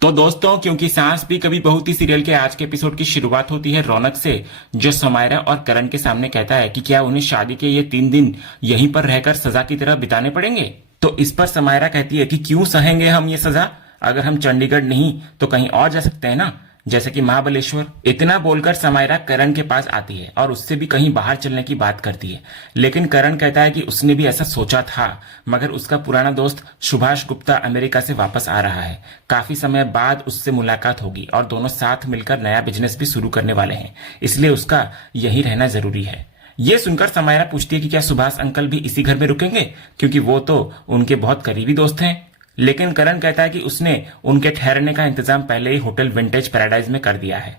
तो दोस्तों, क्योंकि सांस भी कभी बहू थी सीरियल के आज के एपिसोड की शुरुआत होती है रौनक से, जो समायरा और करण के सामने कहता है कि क्या उन्हें शादी के ये 3 दिन यहीं पर रहकर सजा की तरह बिताने पड़ेंगे। तो इस पर समायरा कहती है कि क्यों सहेंगे हम ये सजा, अगर हम चंडीगढ़ नहीं तो कहीं और जा सकते हैं ना, जैसे कि महाबलेश्वर। इतना बोलकर समायरा करण के पास आती है और उससे भी कहीं बाहर चलने की बात करती है, लेकिन करण कहता है कि उसने भी ऐसा सोचा था, मगर उसका पुराना दोस्त सुभाष गुप्ता अमेरिका से वापस आ रहा है। काफी समय बाद उससे मुलाकात होगी और दोनों साथ मिलकर नया बिजनेस भी शुरू करने वाले हैं, इसलिए उसका यही रहना जरूरी है। ये सुनकर समायरा पूछती है कि क्या सुभाष अंकल भी इसी घर में रुकेंगे, क्योंकि वो तो उनके बहुत करीबी दोस्त हैं। लेकिन करण कहता है कि उसने उनके ठहरने का इंतजाम पहले ही होटल विंटेज पैराडाइज में कर दिया है।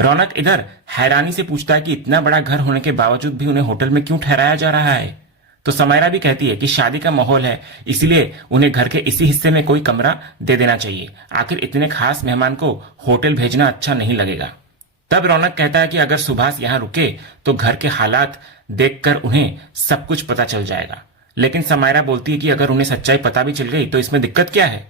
रौनक इधर हैरानी से पूछता है कि इतना बड़ा घर होने के बावजूद भी उन्हें होटल में क्यों ठहराया जा रहा है। तो समायरा भी कहती है कि शादी का माहौल है, इसलिए उन्हें घर के इसी हिस्से में कोई कमरा दे देना चाहिए। आखिर इतने खास मेहमान को होटल भेजना अच्छा नहीं लगेगा। तब रौनक कहता है कि अगर सुभाष यहां रुके तो घर के हालात देखकर उन्हें सब कुछ पता चल जाएगा। लेकिन समायरा बोलती है कि अगर उन्हें सच्चाई पता भी चल गई तो इसमें दिक्कत क्या है।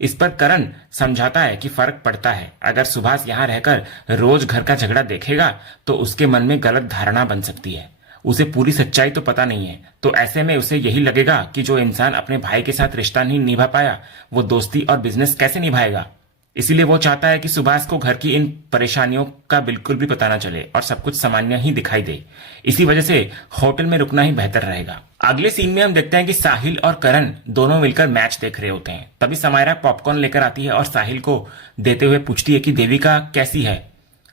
इस पर करण समझाता है कि फर्क पड़ता है, अगर सुभाष यहां रहकर रोज घर का झगड़ा देखेगा तो उसके मन में गलत धारणा बन सकती है। उसे पूरी सच्चाई तो पता नहीं है, तो ऐसे में उसे यही लगेगा कि जो इंसान अपने भाई के साथ रिश्ता नहीं निभा पाया, वो दोस्ती और बिजनेस कैसे निभाएगा। इसीलिए वो चाहता है कि सुभाष को घर की इन परेशानियों का बिल्कुल भी पता ना चले और सब कुछ सामान्य ही दिखाई दे। इसी वजह से होटल में रुकना ही बेहतर रहेगा। अगले सीन में हम देखते हैं कि साहिल और करण दोनों मिलकर मैच देख रहे होते हैं। तभी समायरा पॉपकॉर्न लेकर आती है और साहिल को देते हुए पूछती है कि देविका कैसी है।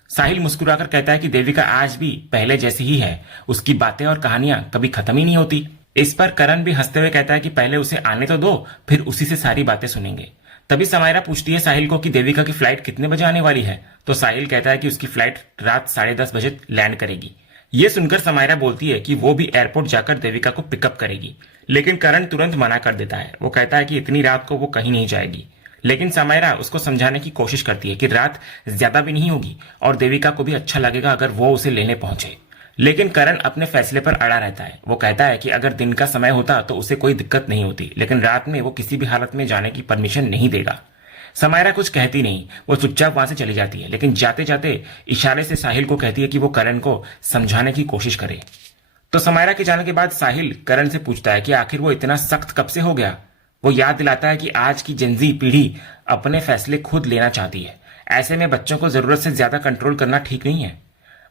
साहिल मुस्कुराकर कहता है कि देविका आज भी पहले जैसी ही है, उसकी बातें और कहानियां कभी खत्म ही नहीं होती। इस पर करण भी हंसते हुए कहता है कि पहले उसे आने तो दो, फिर उसी से सारी बातें सुनेंगे। तभी समायरा पूछती है साहिल को कि देविका की फ्लाइट कितने बजे आने वाली है। तो साहिल कहता है कि उसकी फ्लाइट रात 10:30 बजे लैंड करेगी। ये सुनकर समायरा बोलती है कि वो भी एयरपोर्ट जाकर देविका को पिकअप करेगी, लेकिन करण तुरंत मना कर देता है। वो कहता है कि इतनी रात को वो कहीं नहीं जाएगी। लेकिन समायरा उसको समझाने की कोशिश करती है कि रात ज्यादा भी नहीं होगी और देविका को भी अच्छा लगेगा अगर वो उसे लेने पहुंचे। लेकिन करण अपने फैसले पर अड़ा रहता है। वो कहता है कि अगर दिन का समय होता तो उसे कोई दिक्कत नहीं होती, लेकिन रात में वो किसी भी हालत में जाने की परमिशन नहीं देगा। समायरा कुछ कहती नहीं, वो चुपचाप वहां से चली जाती है, लेकिन जाते जाते इशारे से साहिल को कहती है कि वो करण को समझाने की कोशिश करे। तो समायरा के जाने के बाद साहिल करण से पूछता है कि आखिर वो इतना सख्त कब से हो गया। वो याद दिलाता है कि आज की जेनजी पीढ़ी अपने फैसले खुद लेना चाहती है, ऐसे में बच्चों को जरूरत से ज्यादा कंट्रोल करना ठीक नहीं है।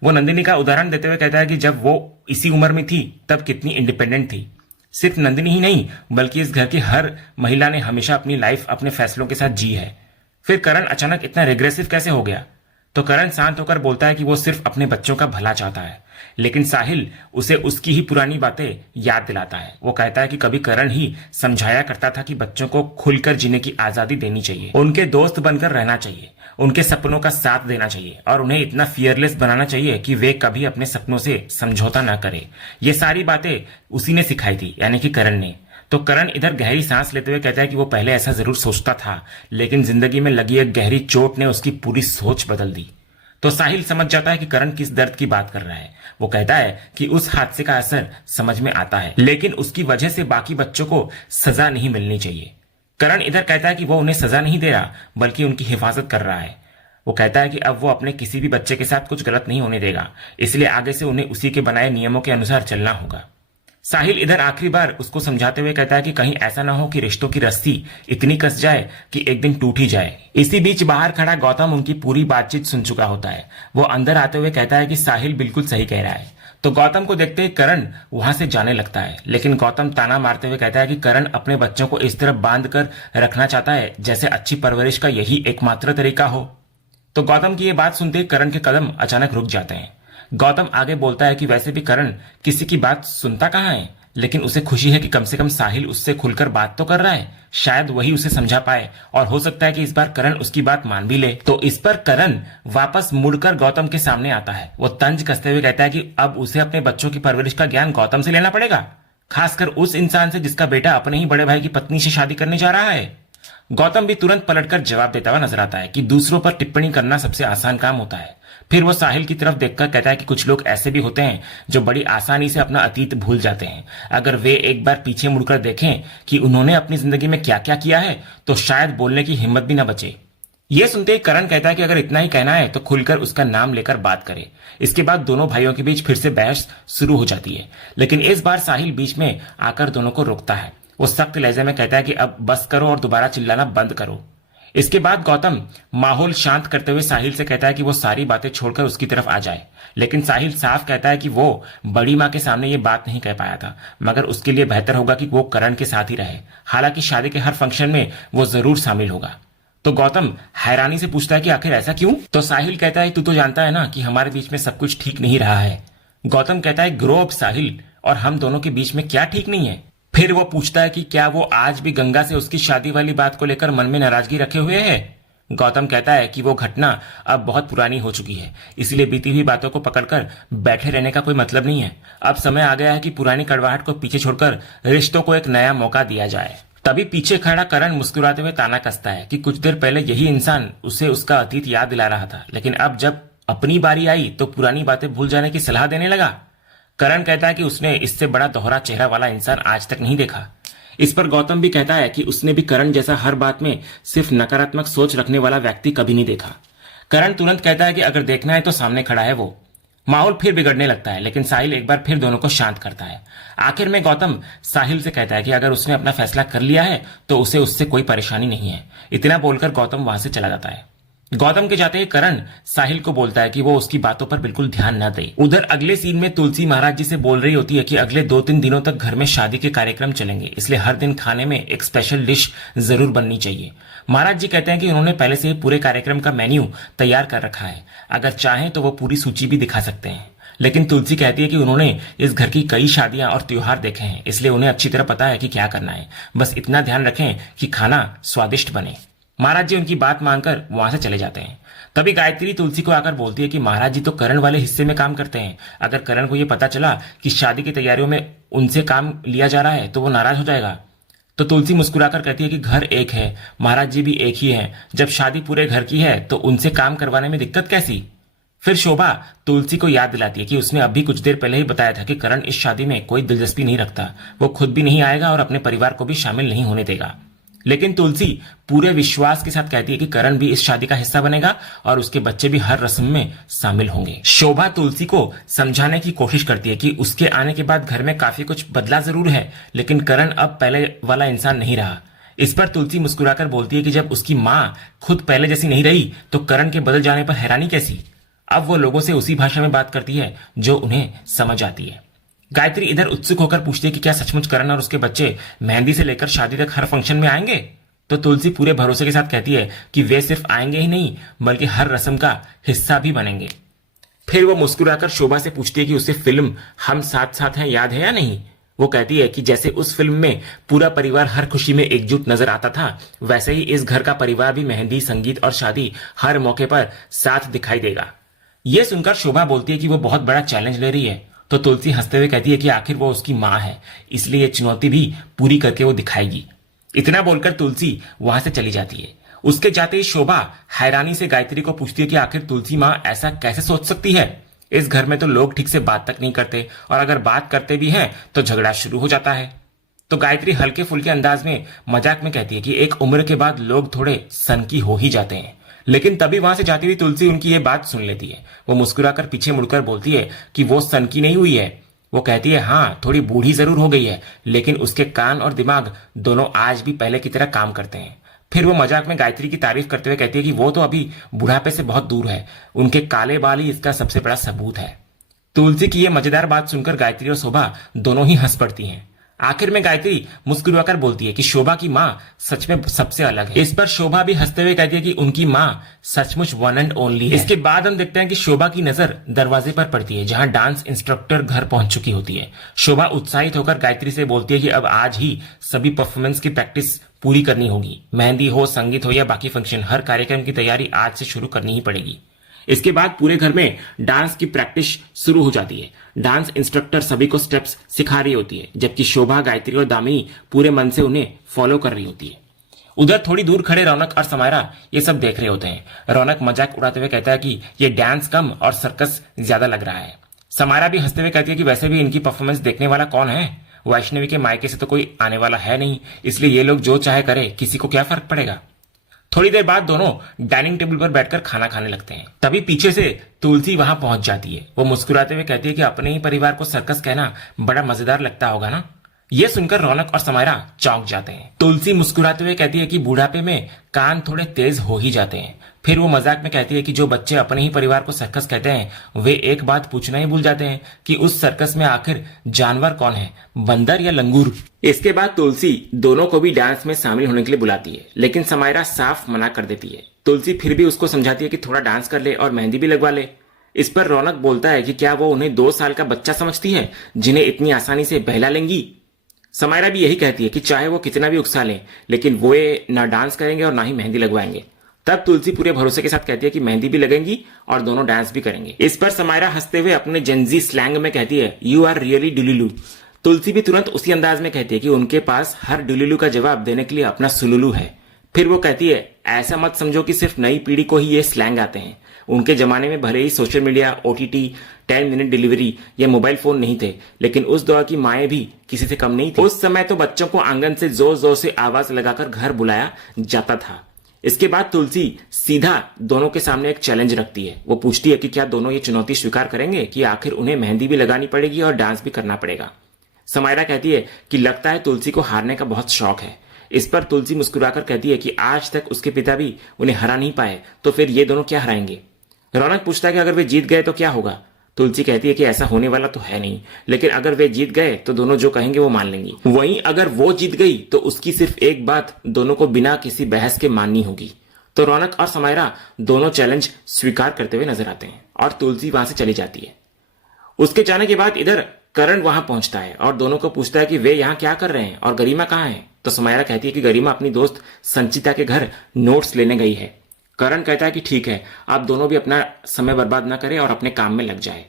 वो नंदिनी का उदाहरण देते हुए कहता है कि जब वो इसी उम्र में थी तब कितनी इंडिपेंडेंट थी। सिर्फ नंदिनी ही नहीं, बल्कि इस घर की हर महिला ने हमेशा अपनी लाइफ अपने फैसलों के साथ जी है। फिर करण अचानक इतना रिग्रेसिव कैसे हो गया। तो करण शांत होकर बोलता है कि वो सिर्फ अपने बच्चों का भला चाहता है, लेकिन साहिल उसे उसकी ही पुरानी बातें याद दिलाता है। वो कहता है कि कभी करण ही समझाया करता था कि बच्चों को खुलकर जीने की आजादी देनी चाहिए, उनके दोस्त बनकर रहना चाहिए, उनके सपनों का साथ देना चाहिए और उन्हें इतना फियरलेस बनाना चाहिए कि वे कभी अपने सपनों से समझौता ना करें। ये सारी बातें उसी ने सिखाई थी, यानी कि करण ने। तो करण इधर गहरी सांस लेते हुए कहता है कि वो पहले ऐसा जरूर सोचता था, लेकिन जिंदगी में लगी एक गहरी चोट ने उसकी पूरी सोच बदल दी। तो साहिल समझ जाता है कि करण किस दर्द की बात कर रहा है। वो कहता है कि उस हादसे का असर समझ में आता है, लेकिन उसकी वजह से बाकी बच्चों को सजा नहीं मिलनी चाहिए। करण इधर कहता है कि वो उन्हें सजा नहीं दे रहा, बल्कि उनकी हिफाजत कर रहा है। वो कहता है कि अब वो अपने किसी भी बच्चे के साथ कुछ गलत नहीं होने देगा, इसलिए आगे से उन्हें उसी के बनाए नियमों के अनुसार चलना होगा। साहिल इधर आखिरी बार उसको समझाते हुए कहता है कि कहीं ऐसा ना हो कि रिश्तों की रस्सी इतनी कस जाए कि एक दिन टूट ही जाए। इसी बीच बाहर खड़ा गौतम उनकी पूरी बातचीत सुन चुका होता है। वो अंदर आते हुए कहता है कि साहिल बिल्कुल सही कह रहा है। तो गौतम को देखते ही करण वहां से जाने लगता है, लेकिन गौतम ताना मारते हुए कहता है कि करण अपने बच्चों को इस तरह बांध कर रखना चाहता है जैसे अच्छी परवरिश का यही एकमात्र तरीका हो। तो गौतम की ये बात सुनते ही करण के कदम अचानक रुक जाते हैं। गौतम आगे बोलता है कि वैसे भी करण किसी की बात सुनता कहाँ है, लेकिन उसे खुशी है कि कम से कम साहिल उससे खुलकर बात तो कर रहा है, शायद वही उसे समझा पाए और हो सकता है कि इस बार करण उसकी बात मान भी ले। तो इस पर करण वापस मुड़कर गौतम के सामने आता है। वो तंज कसते हुए कहता है कि अब उसे अपने बच्चों की परवरिश का ज्ञान गौतम से लेना पड़ेगा, खासकर उस इंसान से जिसका बेटा अपने ही बड़े भाई की पत्नी से शादी करने जा रहा है। गौतम भी तुरंत पलटकर जवाब देता हुआ नजर आता है कि दूसरों पर टिप्पणी करना सबसे आसान काम होता है। फिर वो साहिल की तरफ देखकर कहता है कि कुछ लोग ऐसे भी होते हैं जो बड़ी आसानी से अपना अतीत भूल जाते हैं। अगर वे एक बार पीछे मुड़कर देखें कि उन्होंने अपनी जिंदगी में क्या क्या किया है तो शायद बोलने की हिम्मत भी ना बचे। यह सुनते ही करण कहता है कि अगर इतना ही कहना है तो खुलकर उसका नाम लेकर बात करे। इसके बाद दोनों भाइयों के बीच फिर से बहस शुरू हो जाती है, लेकिन इस बार साहिल बीच में आकर दोनों को रोकता है। वो सख्त लहजे में कहता है कि अब बस करो और दोबारा चिल्लाना बंद करो। इसके बाद गौतम माहौल शांत करते हुए साहिल से कहता है कि वो सारी बातें छोड़कर उसकी तरफ आ जाए, लेकिन साहिल साफ कहता है कि वो बड़ी माँ के सामने ये बात नहीं कह पाया था, मगर उसके लिए बेहतर होगा कि वो करण के साथ ही रहे। हालांकि शादी के हर फंक्शन में वो जरूर शामिल होगा। तो गौतम हैरानी से पूछता है कि आखिर ऐसा क्यों? तो साहिल कहता है तू तो जानता है ना कि हमारे बीच में सब कुछ ठीक नहीं रहा है। गौतम कहता है ग्रो अप साहिल, और हम दोनों के बीच में क्या ठीक नहीं है? फिर वो पूछता है कि क्या वो आज भी गंगा से उसकी शादी वाली बात को लेकर मन में नाराजगी रखे हुए है? गौतम कहता है कि वो घटना अब बहुत पुरानी हो चुकी है, इसलिए बीती हुई बातों को पकड़कर बैठे रहने का कोई मतलब नहीं है। अब समय आ गया है कि पुरानी कड़वाहट को पीछे छोड़कर रिश्तों को एक नया मौका दिया जाए। तभी पीछे खड़ा करण मुस्कुराते हुए ताना कसता है कि कुछ देर पहले यही इंसान उसे उसका अतीत याद दिला रहा था, लेकिन अब जब अपनी बारी आई तो पुरानी बातें भूल जाने की सलाह देने लगा। करण कहता है कि उसने इससे बड़ा दोहरा चेहरा वाला इंसान आज तक नहीं देखा। इस पर गौतम भी कहता है कि उसने भी करण जैसा हर बात में सिर्फ नकारात्मक सोच रखने वाला व्यक्ति कभी नहीं देखा। करण तुरंत कहता है कि अगर देखना है तो सामने खड़ा है वो। माहौल फिर बिगड़ने लगता है, लेकिन साहिल एक बार फिर दोनों को शांत करता है। आखिर में गौतम साहिल से कहता है कि अगर उसने अपना फैसला कर लिया है तो उसे उससे कोई परेशानी नहीं है। इतना बोलकर गौतम वहां से चला जाता है। गौतम के जाते ही करण साहिल को बोलता है कि वो उसकी बातों पर बिल्कुल ध्यान न दे। उधर अगले सीन में तुलसी महाराज जी से बोल रही होती है कि अगले 2-3 दिनों तक घर में शादी के कार्यक्रम चलेंगे, इसलिए हर दिन खाने में एक स्पेशल डिश जरूर बननी चाहिए। महाराज जी कहते हैं कि उन्होंने पहले से ही पूरे कार्यक्रम का मेन्यू तैयार कर रखा है, अगर चाहें तो वो पूरी सूची भी दिखा सकते हैं। लेकिन तुलसी कहती है कि उन्होंने इस घर की कई शादियां और त्योहार देखे हैं, इसलिए उन्हें अच्छी तरह पता है कि क्या करना है। बस इतना ध्यान रखें कि खाना स्वादिष्ट बने। महाराज जी उनकी बात मानकर वहां से चले जाते हैं। तभी गायत्री तुलसी को आकर बोलती है कि महाराज जी तो करण वाले हिस्से में काम करते हैं, अगर करण को यह पता चला कि शादी की तैयारियों में उनसे काम लिया जा रहा है तो वो नाराज हो जाएगा। तो तुलसी मुस्कुराकर कहती है कि घर एक है, महाराज जी भी एक ही हैं, जब शादी पूरे घर की है तो उनसे काम करवाने में दिक्कत कैसी? फिर शोभा तुलसी को याद दिलाती है कि उसने अभी कुछ देर पहले ही बताया था कि करण इस शादी में कोई दिलचस्पी नहीं रखता, वो खुद भी नहीं आएगा और अपने परिवार को भी शामिल नहीं होने देगा। लेकिन तुलसी पूरे विश्वास के साथ कहती है कि करण भी इस शादी का हिस्सा बनेगा और उसके बच्चे भी हर रस्म में शामिल होंगे। शोभा तुलसी को समझाने की कोशिश करती है कि उसके आने के बाद घर में काफी कुछ बदला जरूर है, लेकिन करण अब पहले वाला इंसान नहीं रहा। इस पर तुलसी मुस्कुराकर बोलती है कि जब उसकी माँ खुद पहले जैसी नहीं रही तो करण के बदल जाने पर हैरानी कैसी? अब वो लोगों से उसी भाषा में बात करती है जो उन्हें समझ आती है। गायत्री इधर उत्सुक होकर पूछती है कि क्या सचमुच करण और उसके बच्चे मेहंदी से लेकर शादी तक हर फंक्शन में आएंगे? तो तुलसी पूरे भरोसे के साथ कहती है कि वे सिर्फ आएंगे ही नहीं बल्कि हर रस्म का हिस्सा भी बनेंगे। फिर वो मुस्कुराकर शोभा से पूछती है कि उसे फिल्म हम साथ साथ हैं याद है या नहीं? वो कहती है कि जैसे उस फिल्म में पूरा परिवार हर खुशी में एकजुट नजर आता था, वैसे ही इस घर का परिवार भी मेहंदी, संगीत और शादी हर मौके पर साथ दिखाई देगा। यह सुनकर शोभा बोलती है कि वो बहुत बड़ा चैलेंज ले रही है। तो तुलसी हंसते हुए कहती है कि आखिर वो उसकी माँ है, इसलिए ये चुनौती भी पूरी करके वो दिखाएगी। इतना बोलकर तुलसी वहां से चली जाती है। उसके जाते ही शोभा हैरानी से गायत्री को पूछती है कि आखिर तुलसी माँ ऐसा कैसे सोच सकती है? इस घर में तो लोग ठीक से बात तक नहीं करते, और अगर बात करते भी हैं तो झगड़ा शुरू हो जाता है। तो गायत्री हल्के फुल्के अंदाज में मजाक में कहती है कि एक उम्र के बाद लोग थोड़े सनकी हो ही जाते हैं। लेकिन तभी वहां से जाती हुई तुलसी उनकी ये बात सुन लेती है। वो मुस्कुराकर पीछे मुड़कर बोलती है कि वो सनकी नहीं हुई है। वो कहती है हाँ, थोड़ी बूढ़ी जरूर हो गई है, लेकिन उसके कान और दिमाग दोनों आज भी पहले की तरह काम करते हैं। फिर वो मजाक में गायत्री की तारीफ करते हुए कहती है कि वो तो अभी बुढ़ापे से बहुत दूर है, उनके काले बाल ही इसका सबसे बड़ा सबूत है। तुलसी की ये मजेदार बात सुनकर गायत्री और शोभा दोनों ही हंस पड़ती हैं। आखिर में गायत्री मुस्कुराकर बोलती है कि शोभा की माँ सच में सबसे अलग है। इस पर शोभा भी हंसते हुए कहती है कि उनकी माँ सचमुच वन एंड ओनली है। इसके बाद हम देखते हैं कि शोभा की नजर दरवाजे पर पड़ती है, जहां डांस इंस्ट्रक्टर घर पहुंच चुकी होती है। शोभा उत्साहित होकर गायत्री से बोलती है कि अब आज ही सभी परफॉर्मेंस की प्रैक्टिस पूरी करनी होगी। मेहंदी हो, संगीत हो या बाकी फंक्शन, हर कार्यक्रम की तैयारी आज से शुरू करनी ही पड़ेगी। इसके बाद पूरे घर में डांस की प्रैक्टिस शुरू हो जाती है। डांस इंस्ट्रक्टर सभी को स्टेप्स सिखा रही होती है, जबकि शोभा, गायत्री और दामिनी पूरे मन से उन्हें फॉलो कर रही होती है। उधर थोड़ी दूर खड़े रौनक और समायरा ये सब देख रहे होते हैं। रौनक मजाक उड़ाते हुए कहता है कि ये डांस कम और सर्कस ज्यादा लग रहा है। समायरा भी हंसते हुए कहती है कि वैसे भी इनकी परफॉर्मेंस देखने वाला कौन है? वैष्णवी के मायके से तो कोई आने वाला है नहीं, इसलिए ये लोग जो चाहे करे, किसी को क्या फर्क पड़ेगा। थोड़ी देर बाद दोनों डाइनिंग टेबल पर बैठकर खाना खाने लगते हैं। तभी पीछे से तुलसी वहां पहुंच जाती है। वो मुस्कुराते हुए कहती है कि अपने ही परिवार को सर्कस कहना बड़ा मजेदार लगता होगा ना। यह सुनकर रौनक और समायरा चौंक जाते हैं। तुलसी मुस्कुराते हुए कहती है कि बुढ़ापे में कान थोड़े तेज हो ही जाते हैं। फिर वो मजाक में कहती है कि जो बच्चे अपने ही परिवार को सर्कस कहते हैं वे एक बात पूछना ही भूल जाते हैं कि उस सर्कस में आखिर जानवर कौन है, बंदर या लंगूर। इसके बाद तुलसी दोनों को भी डांस में शामिल होने के लिए बुलाती है, लेकिन समायरा साफ मना कर देती है। तुलसी फिर भी उसको समझाती है कि थोड़ा डांस कर ले और मेहंदी भी लगवा ले। इस पर रौनक बोलता है कि क्या वो उन्हें 2 साल का बच्चा समझती है जिन्हें इतनी आसानी से बहला लेंगी। समायरा भी यही कहती है कि चाहे वो कितना भी उकसा लें, लेकिन वो ना डांस करेंगे और ना ही मेहंदी लगवाएंगे। तब तुलसी पूरे भरोसे के साथ कहती है कि मेहंदी भी लगेंगी और दोनों डांस भी करेंगे। इस पर समायरा हंसते हुए अपने जेंजी स्लैंग में कहती है, यू आर रियली डुलुलू। तुलसी भी तुरंत उसी अंदाज में कहती है कि उनके पास हर डुलुलू का जवाब देने के लिए अपना सुलुलू है। फिर वो कहती है, ऐसा मत समझो कि सिर्फ नई पीढ़ी को ही ये स्लैंग आते हैं। उनके जमाने में भले ही social media, OTT, 10 minute delivery या मोबाइल फोन नहीं थे, लेकिन उस दौर की माएं भी किसी से कम नहीं थी। उस समय तो बच्चों को आंगन से जोर जोर से आवाज लगाकर घर बुलाया जाता था। इसके बाद तुलसी सीधा दोनों के सामने एक चैलेंज रखती है। वो पूछती है कि क्या दोनों ये चुनौती स्वीकार करेंगे कि आखिर उन्हें मेहंदी भी लगानी पड़ेगी और डांस भी करना पड़ेगा। समायरा कहती है कि लगता है तुलसी को हारने का बहुत शौक है। इस पर तुलसी मुस्कुराकर कहती है कि आज तक उसके पिता भी उन्हें हरा नहीं पाए, तो फिर ये दोनों क्या हराएंगे। रौनक पूछता है कि अगर वे जीत गए तो क्या होगा। तुलसी कहती है कि ऐसा होने वाला तो है नहीं, लेकिन अगर वे जीत गए तो दोनों जो कहेंगे वो मान लेंगी। वहीं अगर वो जीत गई तो उसकी सिर्फ एक बात दोनों को बिना किसी बहस के माननी होगी। तो रौनक और समायरा दोनों चैलेंज स्वीकार करते हुए नजर आते हैं और तुलसी वहां से चली जाती है। उसके जाने के बाद इधर करण वहां पहुंचता है और दोनों को पूछता है कि वे यहाँ क्या कर रहे हैं और गरिमा कहाँ है। तो समायरा कहती है कि गरिमा अपनी दोस्त संचिता के घर नोट्स लेने गई है। करण कहता है कि ठीक है, आप दोनों भी अपना समय बर्बाद ना करें और अपने काम में लग जाए।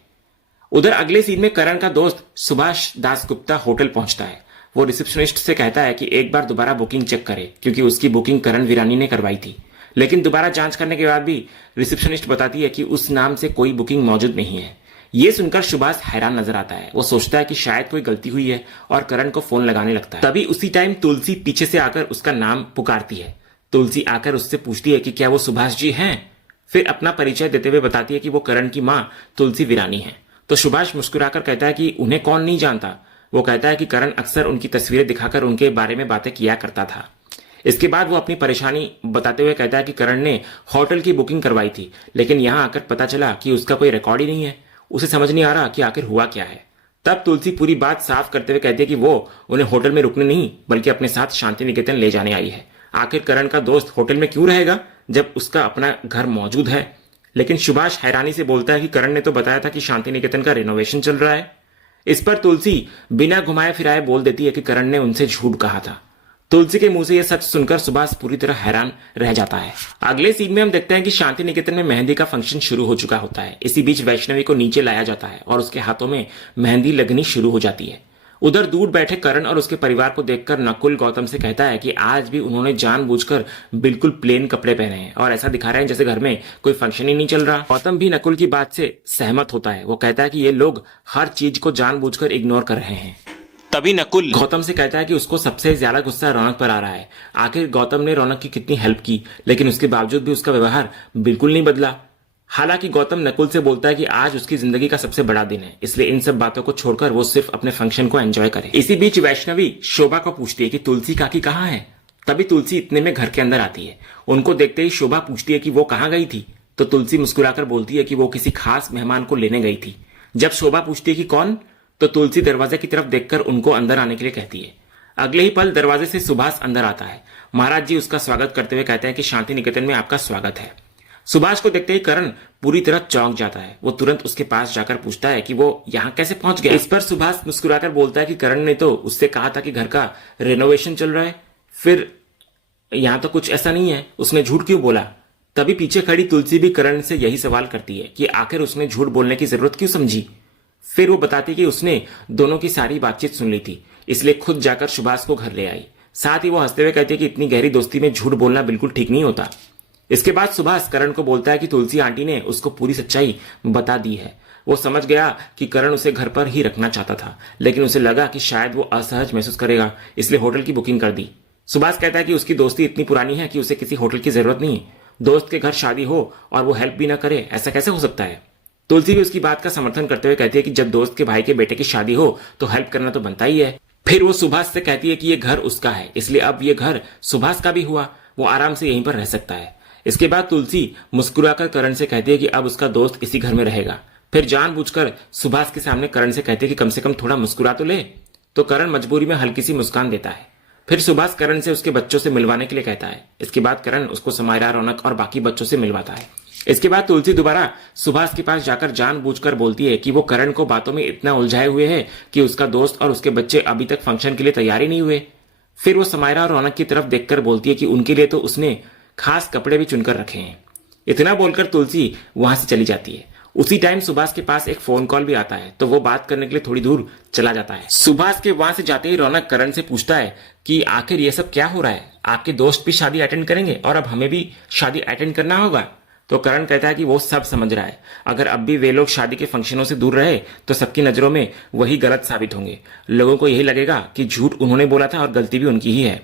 उधर अगले सीन में करण का दोस्त सुभाष दासगुप्ता होटल पहुंचता है। वो रिसेप्शनिस्ट से कहता है कि एक बार दोबारा बुकिंग चेक करे, क्योंकि उसकी बुकिंग करण वीरानी ने करवाई थी। लेकिन दोबारा जांच करने के बाद भी रिसेप्शनिस्ट बताती है कि उस नाम से कोई बुकिंग मौजूद नहीं है। ये सुनकर सुभाष हैरान नजर आता है। वो सोचता है कि शायद कोई गलती हुई है और करण को फोन लगाने लगता है। तभी उसी टाइम तुलसी पीछे से आकर उसका नाम पुकारती है। तुलसी आकर उससे पूछती है कि क्या वो सुभाष जी हैं। फिर अपना परिचय देते हुए बताती है कि वो करण की माँ तुलसी वीरानी है। तो सुभाष मुस्कुराकर कहता है कि उन्हें कौन नहीं जानता। वो कहता है कि करण अक्सर उनकी तस्वीरें दिखाकर उनके बारे में बातें किया करता था। इसके बाद वो अपनी परेशानी बताते हुए कहता है कि करण ने होटल की बुकिंग करवाई थी, लेकिन यहाँ आकर पता चला कि उसका कोई रिकॉर्ड ही नहीं है। उसे समझ नहीं आ रहा कि आखिर हुआ क्या है। तब तुलसी पूरी बात साफ करते हुए कहती है कि वो उन्हें होटल में रुकने नहीं बल्कि अपने साथ शांति निकेतन ले जाने आई है। आखिर करण का दोस्त होटल में क्यों रहेगा जब उसका अपना घर मौजूद है। लेकिन सुभाष हैरानी से बोलता है कि करण ने तो बताया था कि शांति निकेतन का रिनोवेशन चल रहा है। इस पर तुलसी बिना घुमाए फिराए बोल देती है कि करण ने उनसे झूठ कहा था। तुलसी के मुंह से यह सच सुनकर सुभाष पूरी तरह हैरान रह जाता है। अगले सीन में हम देखते हैं कि शांति निकेतन में मेहंदी का फंक्शन शुरू हो चुका होता है। इसी बीच वैष्णवी को नीचे लाया जाता है और उसके हाथों में मेहंदी लगनी शुरू हो जाती है। उधर दूर बैठे करण और उसके परिवार को देखकर नकुल गौतम से कहता है कि आज भी उन्होंने जानबूझकर बिल्कुल प्लेन कपड़े पहने हैं और ऐसा दिखा रहे हैं जैसे घर में कोई फंक्शन ही नहीं चल रहा। गौतम भी नकुल की बात से सहमत होता है। वो कहता है कि ये लोग हर चीज को जानबूझकर इग्नोर कर रहे हैं। तभी नकुल गौतम से कहता है कि उसको सबसे ज्यादा गुस्सा रौनक पर आ रहा है। आखिर गौतम ने रौनक की कितनी हेल्प की, लेकिन उसके बावजूद भी उसका व्यवहार बिल्कुल नहीं बदला। हालांकि गौतम नकुल से बोलता है कि आज उसकी जिंदगी का सबसे बड़ा दिन है, इसलिए इन सब बातों को छोड़कर वो सिर्फ अपने फंक्शन को एंजॉय करे। इसी बीच वैष्णवी शोभा को पूछती है कि तुलसी काकी कहाँ है। तभी तुलसी इतने में घर के अंदर आती है। उनको देखते ही शोभा पूछती है कि वो कहाँ गई थी। तो तुलसी मुस्कुराकर बोलती है कि वो किसी खास मेहमान को लेने गई थी। जब शोभा पूछती है कि कौन, तो तुलसी दरवाजे की तरफ देखकर उनको अंदर आने के लिए कहती है। अगले ही पल दरवाजे से सुभाष अंदर आता है। महाराज जी उसका स्वागत करते हुए कहते हैं कि शांति निकेतन में आपका स्वागत है। सुभाष को देखते ही करण पूरी तरह चौंक जाता है। वो तुरंत उसके पास जाकर पूछता है कि वो यहाँ कैसे पहुंच गया। इस पर सुभाष मुस्कुराकर बोलता है कि करण ने तो उससे कहा था कि घर का रेनोवेशन चल रहा है, फिर यहाँ तो कुछ ऐसा नहीं है, उसने झूठ क्यों बोला। तभी पीछे खड़ी तुलसी भी करण से यही सवाल करती है कि आखिर उसने झूठ बोलने की जरूरत क्यों समझी। फिर वो बताती कि उसने दोनों की सारी बातचीत सुन ली थी, इसलिए खुद जाकर सुभाष को घर ले आई। साथ ही वो हंसते हुए कहती है कि इतनी गहरी दोस्ती में झूठ बोलना बिल्कुल ठीक नहीं होता। इसके बाद सुभाष करण को बोलता है कि तुलसी आंटी ने उसको पूरी सच्चाई बता दी है। वो समझ गया कि करण उसे घर पर ही रखना चाहता था, लेकिन उसे लगा कि शायद वो असहज महसूस करेगा, इसलिए होटल की बुकिंग कर दी। सुभाष कहता है कि उसकी दोस्ती इतनी पुरानी है कि उसे किसी होटल की जरूरत नहीं, दोस्त के घर शादी हो और वो हेल्प भी ना करे, ऐसा कैसे हो सकता है। तुलसी भी उसकी बात का समर्थन करते हुए कहती है कि जब दोस्त के भाई के बेटे की शादी हो तो हेल्प करना तो बनता ही है। फिर वो सुभाष से कहती है कि ये घर उसका है, इसलिए अब ये घर सुभाष का भी हुआ, वो आराम से यहीं पर रह सकता है। इसके बाद तुलसी मुस्कुराकर करण से कहती है कि अब उसका दोस्त इसी घर में रहेगा। फिर जानबूझकर सुभाष के सामने करण से कहती है कि कम से कम थोड़ा मुस्कुरा तो ले, तो करण मजबूरी में हल्की सी मुस्कान देता है। फिर सुभाष करण से उसके बच्चों से मिलवाने के लिए कहता है। इसके बाद करण उसको समायरा, रौनक और बाकी बच्चों से मिलवाता है। इसके बाद तुलसी दोबारा सुभाष के पास जाकर जानबूझकर बोलती है कि वो करण को बातों में इतना उलझाए हुए है कि उसका दोस्त और उसके बच्चे अभी तक फंक्शन के लिए तैयार ही नहीं हुए। फिर वो समायरा और रौनक की तरफ देखकर बोलती है कि उनके लिए तो उसने खास कपड़े भी चुनकर रखे हैं। इतना बोलकर तुलसी वहां से चली जाती है। उसी टाइम सुभाष के पास एक फोन कॉल भी आता है, तो वो बात करने के लिए थोड़ी दूर चला जाता है। सुभाष के वहां से जाते ही रौनक करण से पूछता है कि आखिर ये सब क्या हो रहा है, आपके दोस्त भी शादी अटेंड करेंगे और अब हमें भी शादी अटेंड करना होगा। तो करण कहता है कि वो सब समझ रहा है, अगर अब भी वे लोग शादी के फंक्शनों से दूर रहे तो सबकी नजरों में वही गलत साबित होंगे। लोगों को यही लगेगा कि झूठ उन्होंने बोला था और गलती भी उनकी ही है।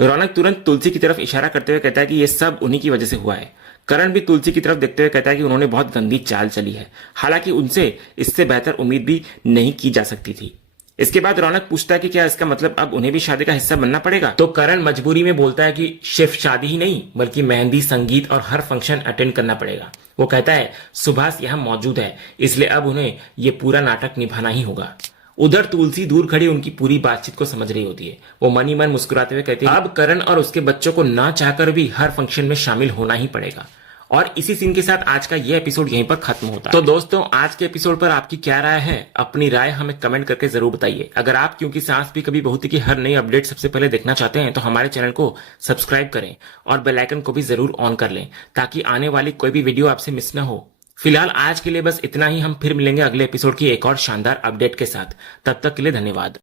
रौनक तुरंत तुलसी की तरफ इशारा करते हुए कहता है कि ये सब उन्हीं की वजह से हुआ है। करण भी तुलसी की तरफ देखते हुए कहता है कि उन्होंने बहुत गंदी चाल चली है, हालांकि उनसे इससे बेहतर उम्मीद भी नहीं की जा सकती थी। इसके बाद रौनक पूछता है कि क्या इसका मतलब अब उन्हें भी शादी का हिस्सा बनना पड़ेगा। तो करण मजबूरी में बोलता है कि सिर्फ शादी ही नहीं बल्कि मेहंदी, संगीत और हर फंक्शन अटेंड करना पड़ेगा। वो कहता है सुभाष यहाँ मौजूद है, इसलिए अब उन्हें ये पूरा नाटक निभाना ही होगा। उधर तुलसी दूर खड़ी उनकी पूरी बातचीत को समझ रही होती है। वो मन ही मन मुस्कुराते हुए कहती है अब करण और उसके बच्चों को ना चाहकर भी हर फंक्शन में शामिल होना ही पड़ेगा। और इसी सीन के साथ आज का ये एपिसोड यहीं पर खत्म होता है। तो दोस्तों, आज के एपिसोड पर आपकी क्या राय है? अपनी राय हमें कमेंट करके जरूर बताइए। अगर आप क्योंकि सांस भी कभी बहुत की हर नई अपडेट सबसे पहले देखना चाहते हैं तो हमारे चैनल को सब्सक्राइब करें और बेल आइकन को भी जरूर ऑन कर लें ताकि आने वाली कोई भी वीडियो आपसे मिस ना हो। फिलहाल आज के लिए बस इतना ही। हम फिर मिलेंगे अगले एपिसोड की एक और शानदार अपडेट के साथ। तब तक के लिए धन्यवाद।